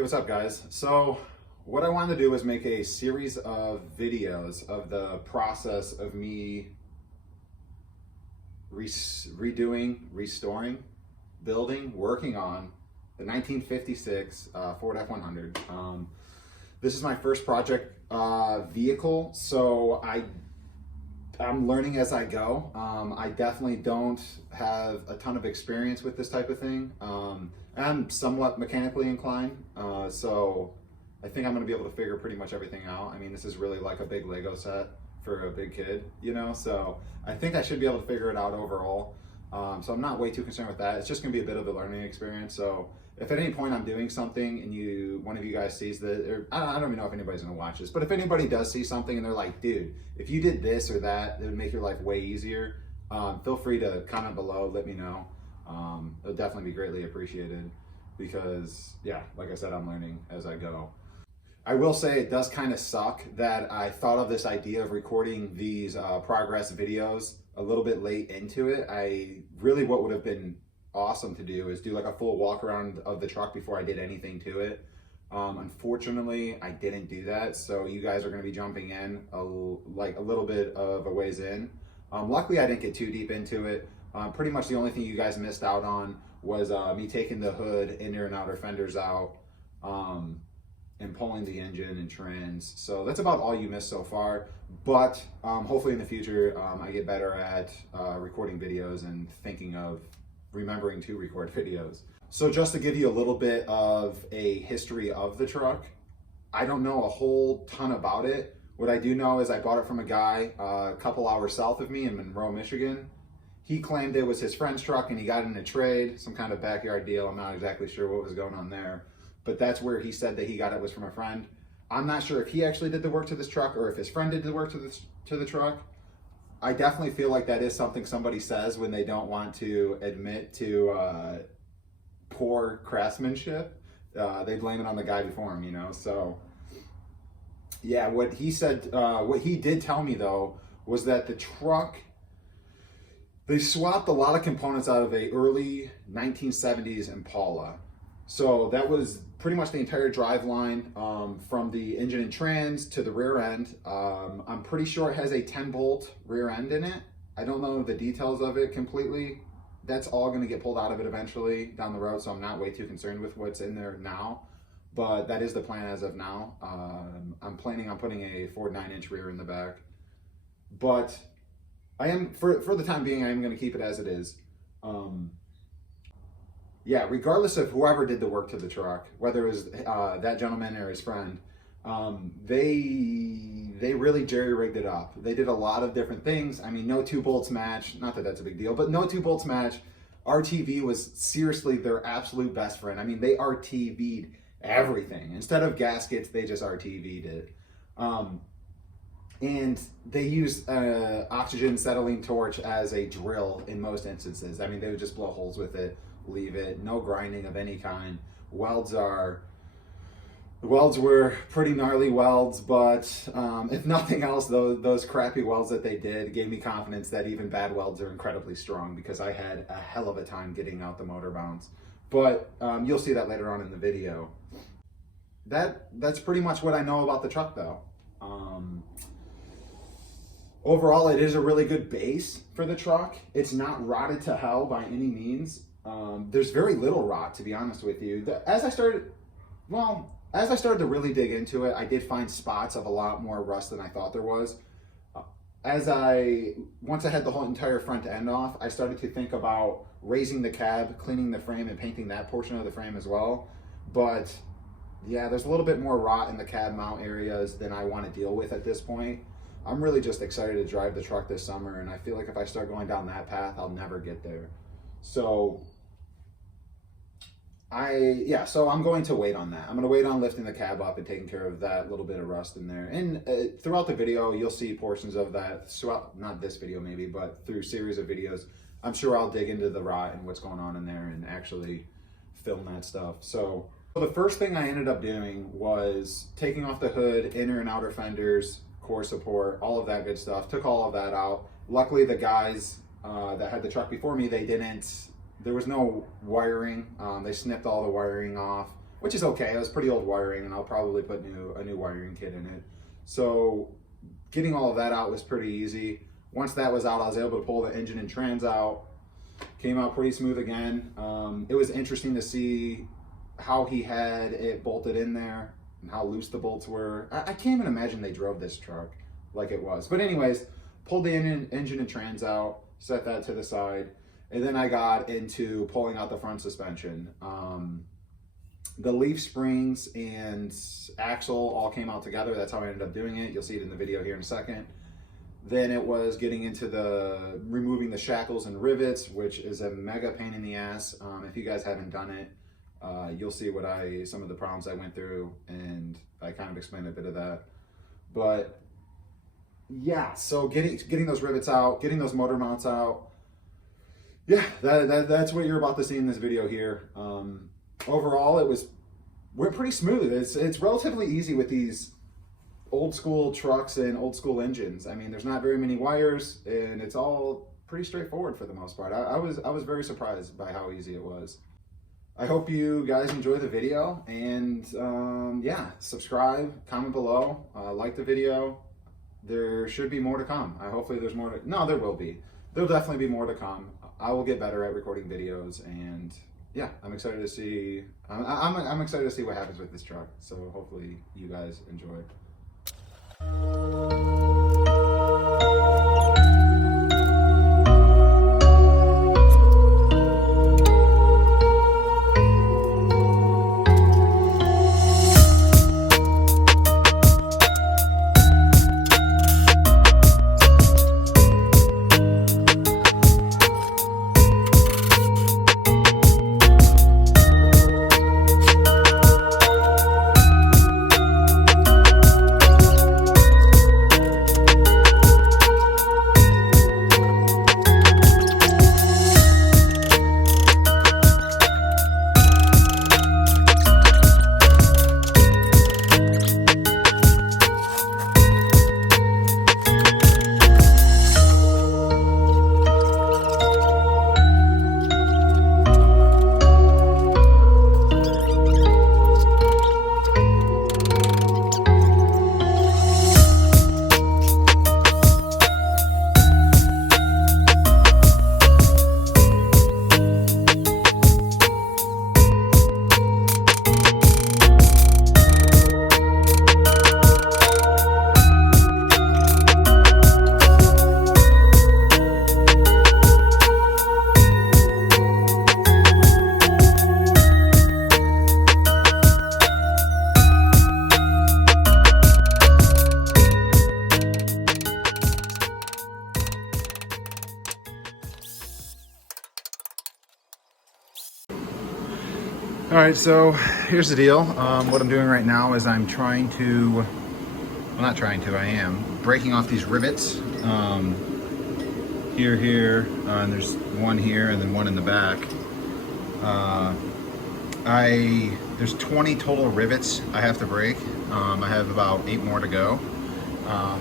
Hey, what's up guys? So what I wanted to do was make a series of videos of the process of me restoring, building, working on the 1956 Ford F100. This is my first project vehicle, so I'm learning as I go. I definitely don't have a ton of experience with this type of thing. I'm somewhat mechanically inclined, so I think I'm gonna be able to figure pretty much everything out. I mean, this is really like a big Lego set for a big kid, you know, so I think I should be able to figure it out overall. So I'm not way too concerned with that. It's just gonna be a bit of a learning experience. So if at any point I'm doing something and one of you guys sees that, or I don't even know if anybody's gonna watch this, but if anybody does see something and they're like, dude, if you did this or that, it would make your life way easier, feel free to comment below, let me know. It'll definitely be greatly appreciated because, yeah, like I said, I'm learning as I go. I will say it does kind of suck that I thought of this idea of recording these progress videos a little bit late into it. What would have been awesome to do is do like a full walk around of the truck before I did anything to it. Unfortunately, I didn't do that, so you guys are going to be jumping in a little bit of a ways in. Luckily, I didn't get too deep into it. Pretty much the only thing you guys missed out on was me taking the hood, inner and outer fenders out, and pulling the engine and trans. So that's about all you missed so far. But hopefully in the future, I get better at recording videos and thinking of remembering to record videos. So just to give you a little bit of a history of the truck, I don't know a whole ton about it. What I do know is I bought it from a guy a couple hours south of me in Monroe, Michigan. He claimed it was his friend's truck and he got in a trade, some kind of backyard deal. I'm not exactly sure what was going on there, but that's where he said that he got it was from a friend. I'm not sure if he actually did the work to this truck or if his friend did the work to the truck. I definitely feel like that is something somebody says when they don't want to admit to poor craftsmanship. They blame it on the guy before him, you know? So yeah, what he said, what he did tell me though, was that the truck, they swapped a lot of components out of a early 1970s Impala. So that was pretty much the entire drive line, from the engine and trans to the rear end. I'm pretty sure it has a 10-bolt rear end in it. I don't know the details of it completely. That's all going to get pulled out of it eventually down the road, so I'm not way too concerned with what's in there now. But that is the plan as of now. I'm planning on putting a Ford 9-inch rear in the back. But I am, for the time being, I am going to keep it as it is. Yeah, regardless of whoever did the work to the truck, whether it was that gentleman or his friend, they really jerry-rigged it up. They did a lot of different things. I mean, no two bolts match. Not that that's a big deal, but no two bolts match. RTV was seriously their absolute best friend. I mean, they RTV'd everything. Instead of gaskets, they just RTV'd it. And they used oxygen acetylene torch as a drill in most instances. I mean, they would just blow holes with it, leave it, no grinding of any kind. The welds were pretty gnarly welds, but if nothing else, those crappy welds that they did gave me confidence that even bad welds are incredibly strong, because I had a hell of a time getting out the motor bounce. But you'll see that later on in the video. That's pretty much what I know about the truck though. Overall, it is a really good base for the truck. It's not rotted to hell by any means. There's very little rot, to be honest with you. As I started to really dig into it, I did find spots of a lot more rust than I thought there was. Once I had the whole entire front end off, I started to think about raising the cab, cleaning the frame, and painting that portion of the frame as well. But yeah, there's a little bit more rot in the cab mount areas than I want to deal with at this point. I'm really just excited to drive the truck this summer, and I feel like if I start going down that path, I'll never get there. So I'm going to wait on that. I'm going to wait on lifting the cab up and taking care of that little bit of rust in there. And throughout the video, you'll see portions of that, not this video maybe, but through a series of videos. I'm sure I'll dig into the rot and what's going on in there and actually film that stuff. So the first thing I ended up doing was taking off the hood, inner and outer fenders, core support, all of that good stuff. Took all of that out. Luckily, the guys that had the truck before me, there was no wiring. They snipped all the wiring off. which is okay. It was pretty old wiring, and I'll probably put a new wiring kit in it. So getting all of that out was pretty easy. Once that was out, I was able to pull the engine and trans out. Came out pretty smooth again. It was interesting to see how he had it bolted in there and how loose the bolts were. I can't even imagine they drove this truck like it was. But anyways, pulled the engine and trans out, set that to the side, and then I got into pulling out the front suspension. The leaf springs and axle all came out together. That's how I ended up doing it. You'll see it in the video here in a second. Then it was getting into removing the shackles and rivets, which is a mega pain in the ass. If you guys haven't done it, you'll see some of the problems I went through, and I kind of explained a bit of that. But yeah, so getting those rivets out, getting those motor mounts out. Yeah, that's what you're about to see in this video here. Overall, went pretty smooth. It's relatively easy with these old school trucks and old school engines. I mean, there's not very many wires, and it's all pretty straightforward for the most part. I was very surprised by how easy it was. I hope you guys enjoy the video, and yeah, subscribe, comment below, like the video. There should be more to come. Hopefully there's more no, there will be. There'll definitely be more to come. I will get better at recording videos, and yeah, I'm excited to see. I'm excited to see what happens with this truck. So hopefully you guys enjoy. All right, so here's the deal. What I'm doing right now is I'm I am breaking off these rivets. Here, and there's one here and then one in the back. There's 20 total rivets I have to break. I have about 8 more to go. I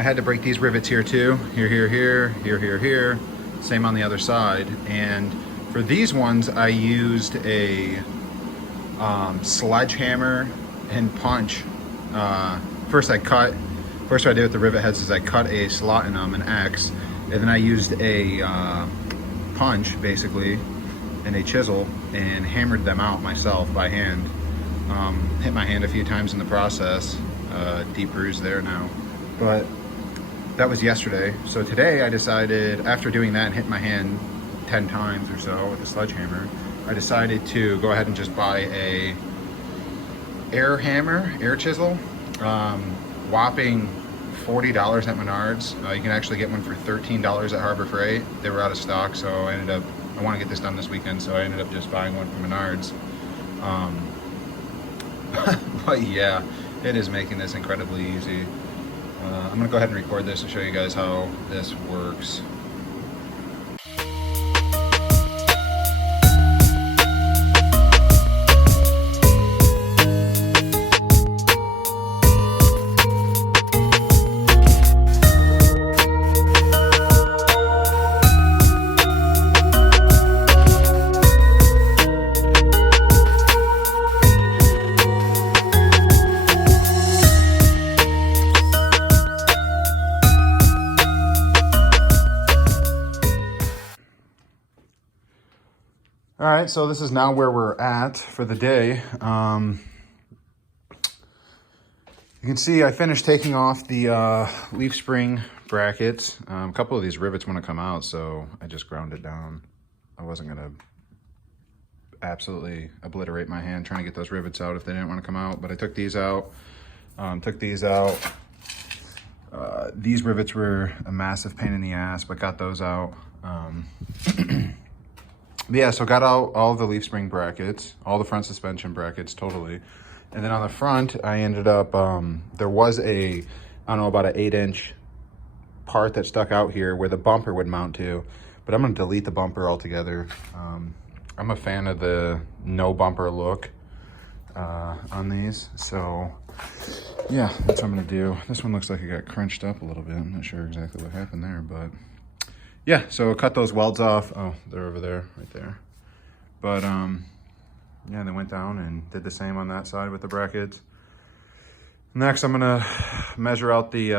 had to break these rivets here too. Here. Same on the other side. And for these ones, I used a sledgehammer and punch. First what I did with the rivet heads is I cut a slot in them, an X, and then I used a punch, basically, and a chisel, and hammered them out myself by hand. Hit my hand a few times in the process. Deep bruise there now. But that was yesterday. So today I decided, after doing that and hitting my hand 10 times or so with a sledgehammer, I decided to go ahead and just buy a air chisel, whopping $40 at Menards. You can actually get one for $13 at Harbor Freight. They were out of stock, so I want to get this done this weekend, so I ended up just buying one from Menards. But yeah, it is making this incredibly easy. I'm gonna go ahead and record this to show you guys how this works. right, so this is now where we're at for the day. You can see I finished taking off the leaf spring brackets. A couple of these rivets want to come out, so I just ground it down. I wasn't going to absolutely obliterate my hand trying to get those rivets out if they didn't want to come out, but I took these out. These rivets were a massive pain in the ass, but got those out. Yeah, so got out all the leaf spring brackets, all the front suspension brackets, totally. And then on the front, I ended up, there was I don't know, about an 8-inch part that stuck out here where the bumper would mount to, but I'm gonna delete the bumper altogether. I'm a fan of the no bumper look on these, so yeah, that's what I'm gonna do. This one looks like it got crunched up a little bit. I'm not sure exactly what happened there, but yeah, so cut those welds off. Oh, they're over there, right there. But yeah, they went down and did the same on that side with the brackets. Next, I'm gonna measure out the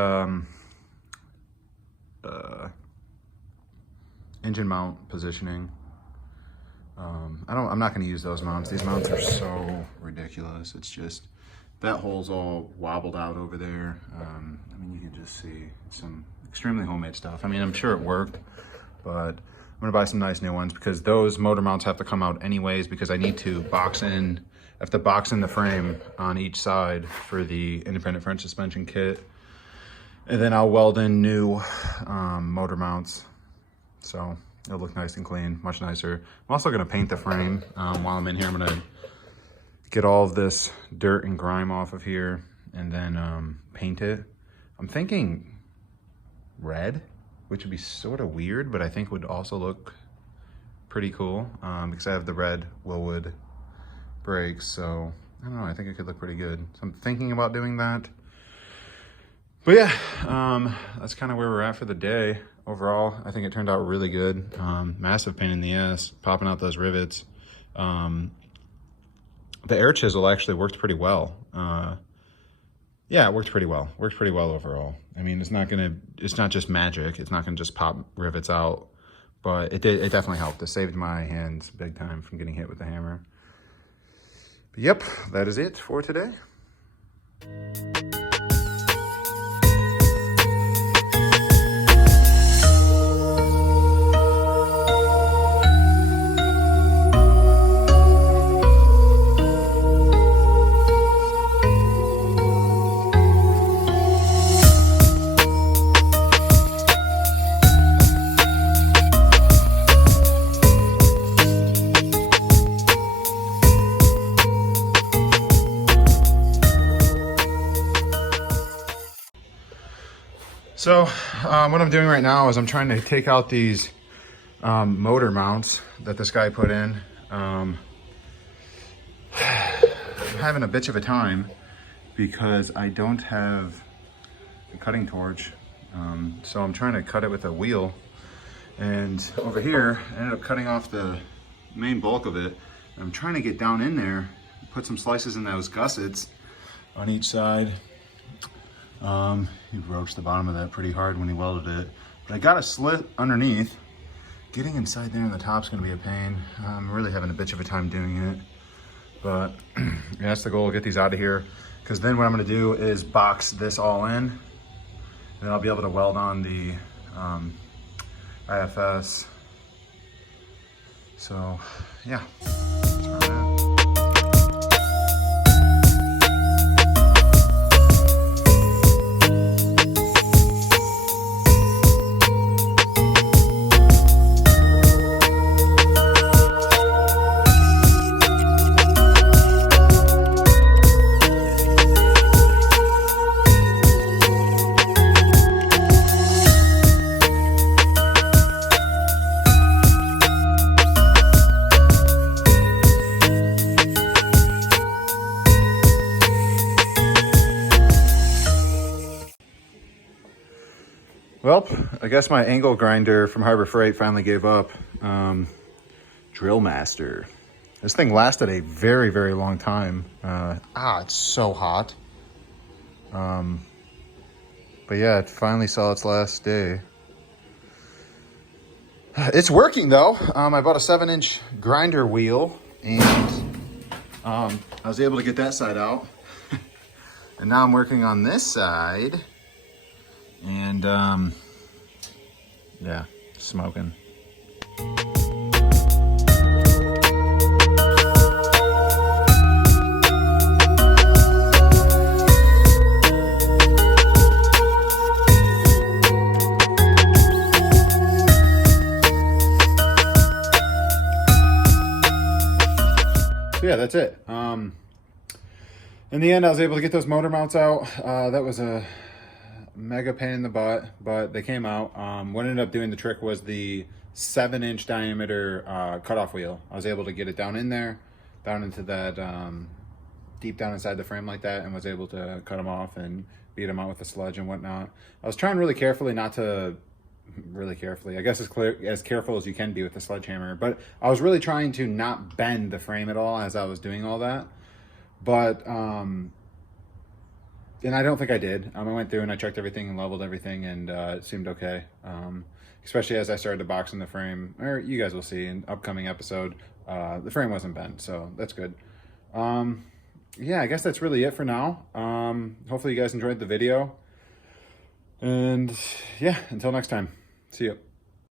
engine mount positioning. I'm not gonna use those mounts. These mounts are so ridiculous. It's just, that hole's all wobbled out over there. I mean, you can just see some extremely homemade stuff. I mean, I'm sure it worked, but I'm gonna buy some nice new ones because those motor mounts have to come out anyways because I need to box in the frame on each side for the independent front suspension kit. And then I'll weld in new motor mounts. So it'll look nice and clean, much nicer. I'm also gonna paint the frame while I'm in here. I'm gonna get all of this dirt and grime off of here and then paint it. I'm thinking red, which would be sort of weird, but I think would also look pretty cool because I have the red Willwood brakes. So I don't know, I think it could look pretty good. So I'm thinking about doing that. But yeah, that's kind of where we're at for the day. Overall, I think it turned out really good. Massive pain in the ass, popping out those rivets. The air chisel actually worked pretty well. Yeah, it worked pretty well. Worked pretty well overall. I mean, it's not just magic. It's not gonna just pop rivets out, but it definitely helped. It saved my hands big time from getting hit with the hammer. But yep, that is it for today. So what I'm doing right now is I'm trying to take out these motor mounts that this guy put in. I'm having a bitch of a time because I don't have a cutting torch. So I'm trying to cut it with a wheel. And over here, I ended up cutting off the main bulk of it. I'm trying to get down in there, put some slices in those gussets on each side. He broached the bottom of that pretty hard when he welded it. But I got a slit underneath. Getting inside there on the top's gonna be a pain. I'm really having a bitch of a time doing it. But yeah, that's the goal, get these out of here. Because then what I'm gonna do is box this all in. And then I'll be able to weld on the IFS. So yeah. Well, I guess my angle grinder from Harbor Freight finally gave up. Drill Master. This thing lasted a very, very long time. It's so hot. But yeah, it finally saw its last day. It's working though. I bought a 7-inch grinder wheel, and I was able to get that side out. And now I'm working on this side, and yeah, smoking. So yeah, that's it. In the end, I was able to get those motor mounts out. That was a mega pain in the butt, but they came out. What ended up doing the trick was the 7-inch diameter cutoff wheel. I was able to get it down in there, down into that, deep down inside the frame like that, and was able to cut them off and beat them out with the sludge and whatnot. I was trying really carefully not to, I guess as careful as you can be with the sledgehammer, but I was really trying to not bend the frame at all as I was doing all that. But, and I don't think I did. I went through and I checked everything and leveled everything, and it seemed okay. Especially as I started to box in the frame, or you guys will see in upcoming episode, the frame wasn't bent, so that's good. Yeah, I guess that's really it for now. Hopefully you guys enjoyed the video. And yeah, until next time, see you.